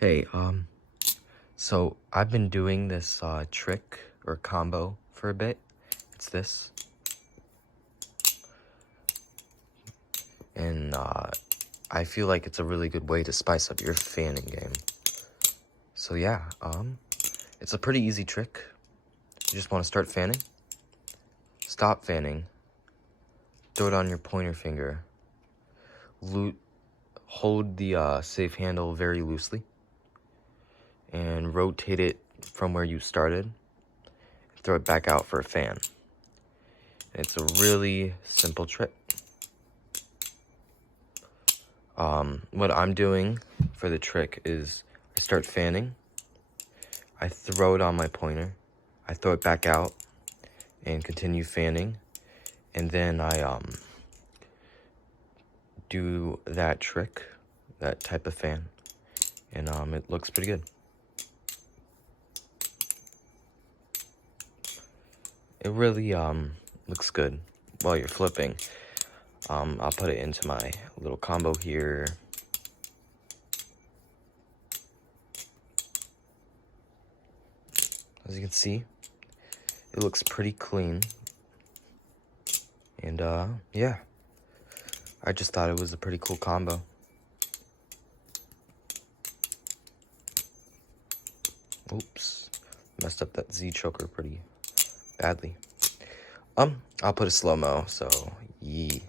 Hey, so I've been doing this trick or combo for a bit. It's this. And I feel like it's a really good way to spice up your fanning game. So yeah, it's a pretty easy trick. You just want to start fanning, stop fanning, throw it on your pointer finger, hold the safe handle very loosely, and rotate it from where you started, throw it back out for a fan. It's a really simple trick. What I'm doing for the trick is I start fanning, I throw it on my pointer, I throw it back out and continue fanning, and then I do that trick, that type of fan, and it looks pretty good. It really looks good while you're flipping. I'll put it into my little combo here. As you can see, it looks pretty clean. And yeah, I just thought it was a pretty cool combo. Oops, messed up that Z choker pretty badly. I'll put a slow-mo, so yee.